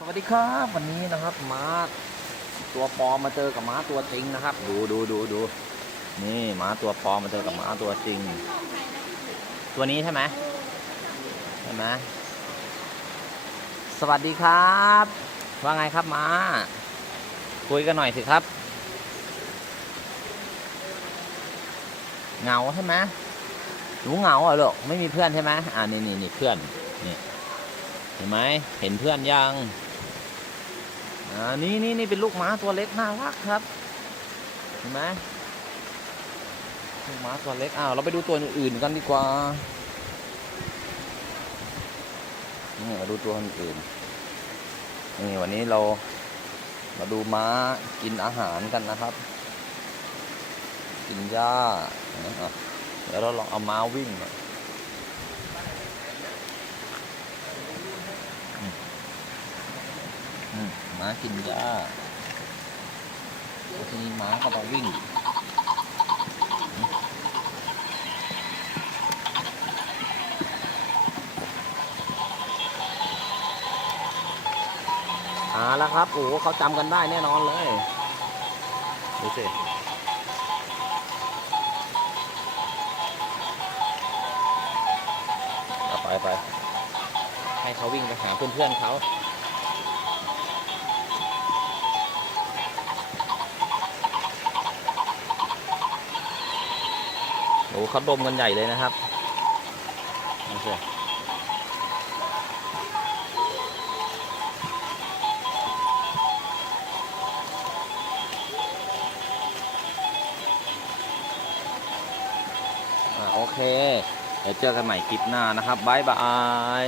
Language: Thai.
สวัสดีครับวันนี้นะครับม้าตัวปลอมมาเจอกับม้าตัวจริงนะครับ ดูดูดูดูนี่ม้าตัวปลอมมาเจอกับม้าตัวจริง ตัวนี้ใช่ไหมใช่ไหมสวัสดีครับ ว่าไงครับม้าคุยกันหน่อยสิครับเหงาใช่ไหมหนูเหงาเหรอลูกไม่มีเพื่อนใช่ไหมอ่านี่นี่นี่เพื่อนนี่เห็นไหมเห็นเพื่อนยัง อ่านี่นี่นี่เป็นลูกม้าตัวเล็กน่ารักครับ เห็นไหมลูกม้าตัวเล็กอ้าวเราไปดูตัวอื่นๆกันดีกว่านี่มาดูตัวอื่นๆนี่วันนี้เรามาดูม้ากินอาหารกันนะครับ กินหญ้าอะเดี๋ยวเราลองเอาม้าวิ่งหน่อย มม้ากินหญ้าแล้วทีนี้ม้าก็ต้องวิ่งอ่าแล้วครับ โอ้โหเขาจำกันได้แน่นอนเลยดูสิเอาไปไปให้เขาวิ่งไปหาเพื่อนๆเขา อ้เขาดมกันใหญ่เลยนะครับโอเคโอเค เดี๋ยวเจอกันใหม่คลิปหน้านะครับ บ๊ายบาย